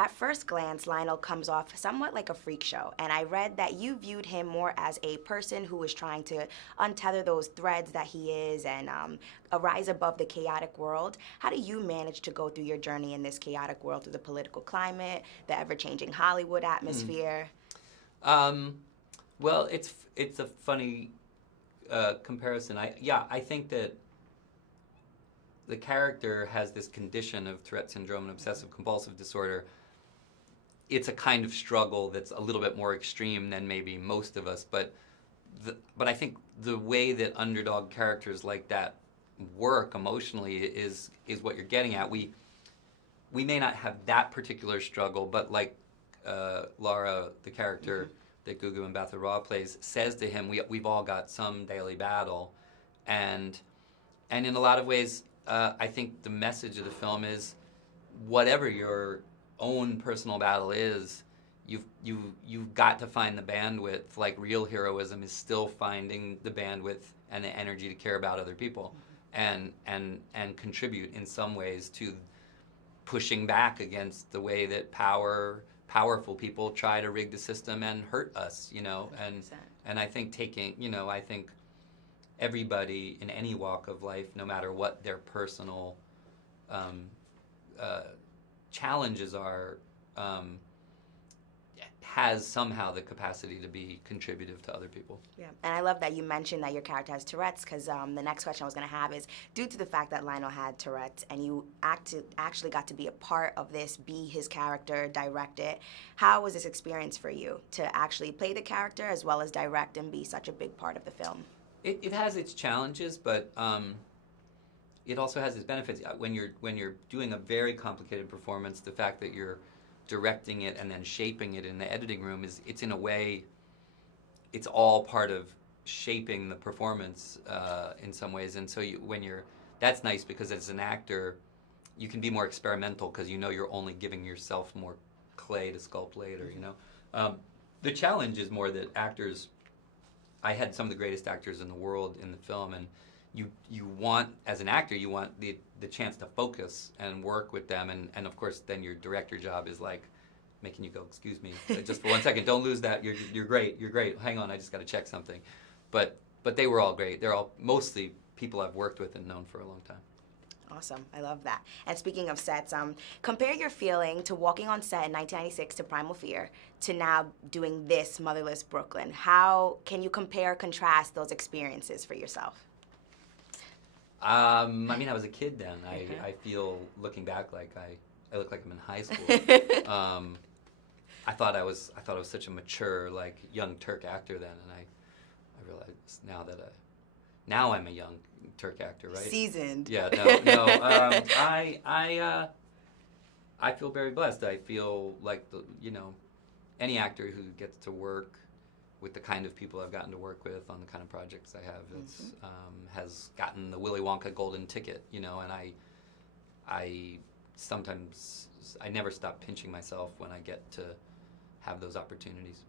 At first glance, Lionel comes off somewhat like a freak show, and I read that you viewed him more as a person who is trying to untether those threads that he is and arise above the chaotic world. How do you manage to go through your journey in this chaotic world through the political climate, the ever-changing Hollywood atmosphere? Well, it's a funny comparison. I think that the character has this condition of Tourette syndrome and obsessive compulsive disorder. It's a kind of struggle that's a little bit more extreme than maybe most of us, but I think the way that underdog characters like that work emotionally is what you're getting at. We may not have that particular struggle, but like Laura, the character that Gugu Mbatha Raw plays, says to him, we've all got some daily battle, and in a lot of ways, I think the message of the film is, whatever your own personal battle is, you've got to find the bandwidth. Like, real heroism is still finding the bandwidth and the energy to care about other people, and contribute in some ways to pushing back against the way that powerful people try to rig the system and hurt us, you know. 100%. And I think I think everybody in any walk of life, no matter what their personal challenges are, has somehow the capacity to be contributive to other people. Yeah, and I love that you mentioned that your character has Tourette's, because the next question I was going to have is, due to the fact that Lionel had Tourette's and you actually got to be a part of this, be his character, direct it, how was this experience for you to actually play the character as well as direct and be such a big part of the film? It has its challenges, but it also has its benefits. When you're doing a very complicated performance, the fact that you're directing it and then shaping it in the editing room it's in a way, it's all part of shaping the performance in some ways. And so that's nice, because as an actor, you can be more experimental because you know you're only giving yourself more clay to sculpt later. You know, the challenge is more that actors. I had some of the greatest actors in the world in the film, and you want, as an actor, you want the chance to focus and work with them, and of course then your director job is like making you go, excuse me, just for 1 second, don't lose that, you're great, hang on, I just got to check something. But they were all great. They're all mostly people I've worked with and known for a long time. Awesome. I love that. And speaking of sets, compare your feeling to walking on set in 1996 to Primal Fear to now doing this, Motherless Brooklyn. How can you compare, contrast those experiences for yourself? I mean, I was a kid then. I feel, looking back, like I look like I'm in high school. I thought I was such a mature, like, young Turk actor then, and I realize now that now I'm a young Turk actor, right? Seasoned. Yeah, no. I feel very blessed. I feel like any actor who gets to work with the kind of people I've gotten to work with on the kind of projects I have, has gotten the Willy Wonka golden ticket, and I sometimes, I never stop pinching myself when I get to have those opportunities.